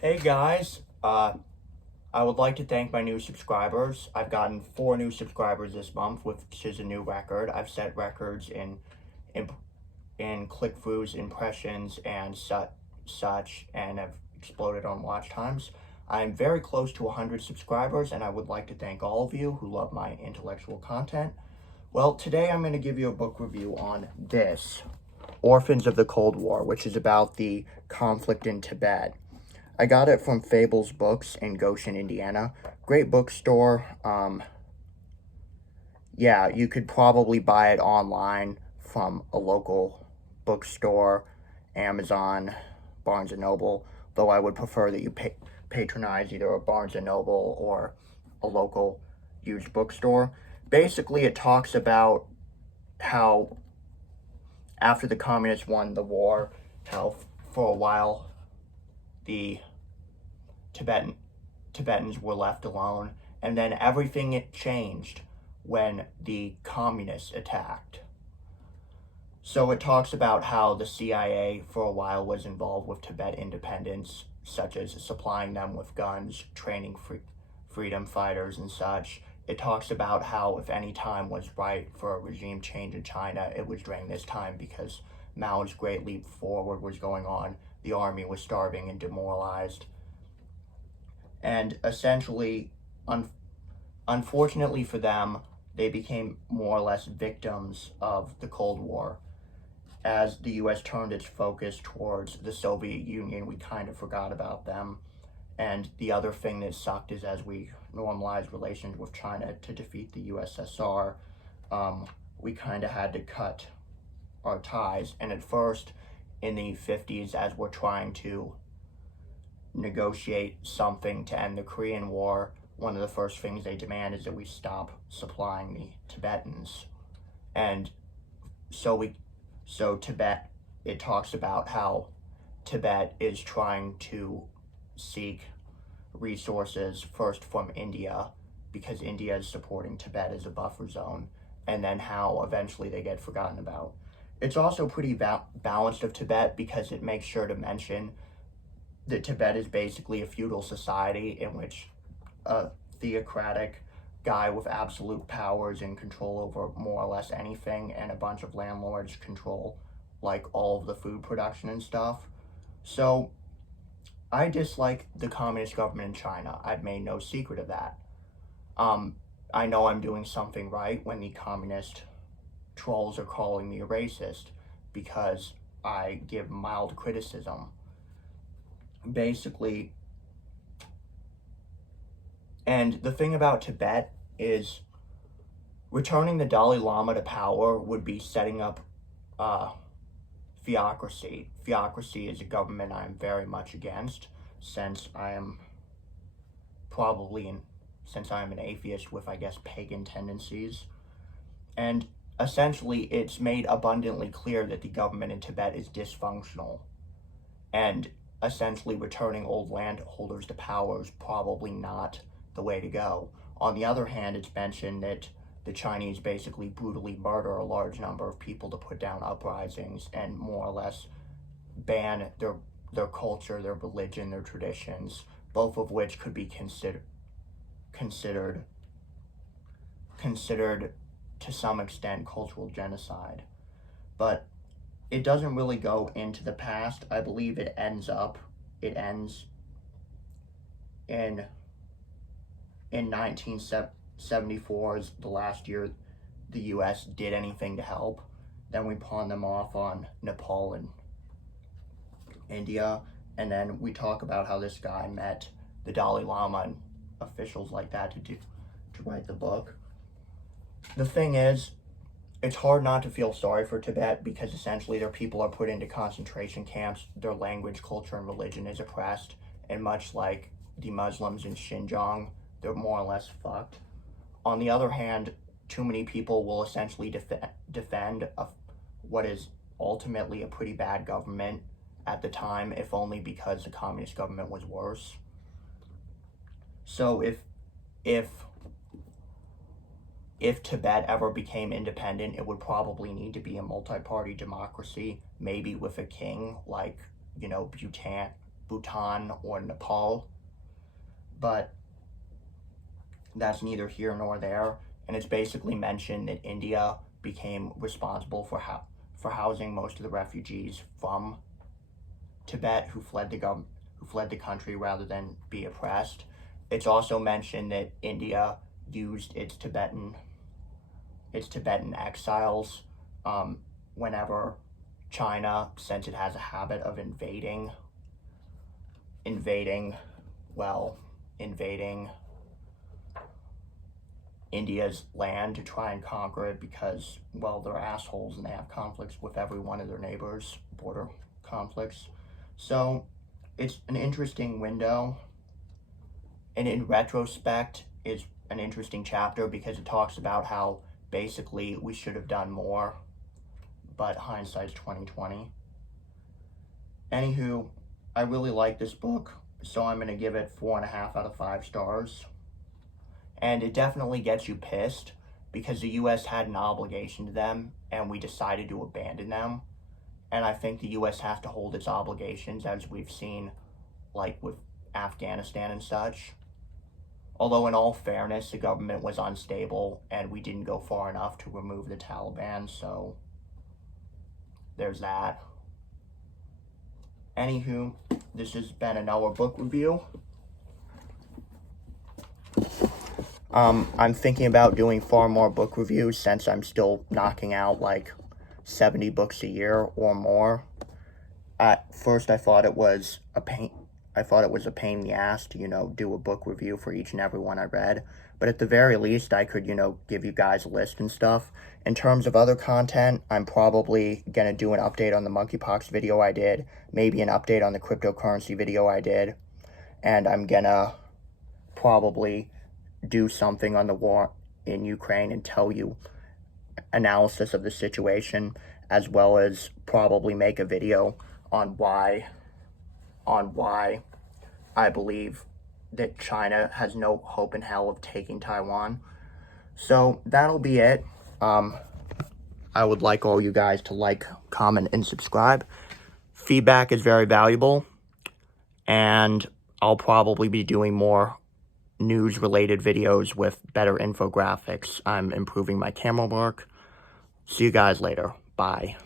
Hey guys, I would like to thank my new subscribers. I've gotten 4 new subscribers this month, which is a new record. I've set records in, in click-throughs, impressions, and such, and have exploded on watch times. I'm very close to 100 subscribers, and I would like to thank all of you who love my intellectual content. Well, today I'm going to give you a book review on this, Orphans of the Cold War, which is about the conflict in Tibet. I got it from Fables Books in Goshen, Indiana. Great bookstore. Yeah, you could probably buy it online from a local bookstore, Amazon, Barnes & Noble, though I would prefer that you patronize either a Barnes & Noble or a local used bookstore. Basically, it talks about how after the communists won the war, how for a while the Tibetans were left alone, and then everything changed when the communists attacked. So it talks about how the CIA for a while was involved with Tibet independence, such as supplying them with guns, training freedom fighters and such. It talks about how if any time was right for a regime change in China, it was during this time because Mao's Great Leap Forward was going on. The army was starving and demoralized. And essentially, unfortunately for them, they became more or less victims of the Cold War. As the US turned its focus towards the Soviet Union, we kind of forgot about them. And the other thing that sucked is as we normalized relations with China to defeat the USSR, we kind of had to cut our ties. And at first, in the 50s, as we're trying to negotiate something to end the Korean War, one of the first things they demand is that we stop supplying the Tibetans. And so Tibet, it talks about how Tibet is trying to seek resources first from India because India is supporting Tibet as a buffer zone, and then how eventually they get forgotten about. It's also pretty balanced of Tibet because it makes sure to mention that Tibet is basically a feudal society in which a theocratic guy with absolute powers and control over more or less anything, and a bunch of landlords control like all of the food production and stuff. So I dislike the communist government in China. I've made no secret of that. I know I'm doing something right when the communist trolls are calling me a racist because I give mild criticism. Basically, and the thing about Tibet is returning the Dalai Lama to power would be setting up theocracy. Theocracy is a government I'm very much against since I am an atheist with, I guess, pagan tendencies. And essentially, it's made abundantly clear that the government in Tibet is dysfunctional. And essentially, returning old landholders to power is probably not the way to go. On the other hand, it's mentioned that the Chinese basically brutally murder a large number of people to put down uprisings and more or less ban their culture, their religion, their traditions, both of which could be considered to some extent cultural genocide. But it doesn't really go into the past. I believe it ends in 1974 is the last year the US did anything to help. Then we pawned them off on Nepal and India. And then we talk about how this guy met the Dalai Lama and officials like that to write the book. The thing is, it's hard not to feel sorry for Tibet because essentially their people are put into concentration camps, their language, culture, and religion is oppressed, and much like the Muslims in Xinjiang, they're more or less fucked. On the other hand, too many people will essentially defend what is ultimately a pretty bad government at the time, if only because the communist government was worse. So if Tibet ever became independent, it would probably need to be a multi-party democracy, maybe with a king like, Bhutan, Bhutan or Nepal, but that's neither here nor there. And it's basically mentioned that India became responsible for housing most of the refugees from Tibet who fled the country rather than be oppressed. It's also mentioned that India used its Tibetan exiles whenever China, since it has a habit of invading India's land to try and conquer it, because, well, they're assholes and they have conflicts with every one of their neighbors, border conflicts. So it's an interesting window, and in retrospect, it's an interesting chapter because it talks about how basically we should have done more, but hindsight's 2020. Anywho, I really like this book, so I'm going to give it 4.5 out of 5 stars. And it definitely gets you pissed because the U.S. had an obligation to them and we decided to abandon them. And I think the U.S. has to hold its obligations, as we've seen, like with Afghanistan and such. Although in all fairness, the government was unstable and we didn't go far enough to remove the Taliban, so there's that. Anywho, this has been another book review. I'm thinking about doing far more book reviews since I'm still knocking out like 70 books a year or more. At first, I thought it was a pain in the ass to, do a book review for each and every one I read. But at the very least, I could, give you guys a list and stuff. In terms of other content, I'm probably going to do an update on the monkeypox video I did, maybe an update on the cryptocurrency video I did, and I'm going to probably do something on the war in Ukraine and tell you analysis of the situation, as well as probably make a video on why I believe that China has no hope in hell of taking Taiwan. So that'll be it. I would like all you guys to like, comment, and subscribe. Feedback is very valuable, and I'll probably be doing more news-related videos with better infographics. I'm improving my camera work. See you guys later. Bye.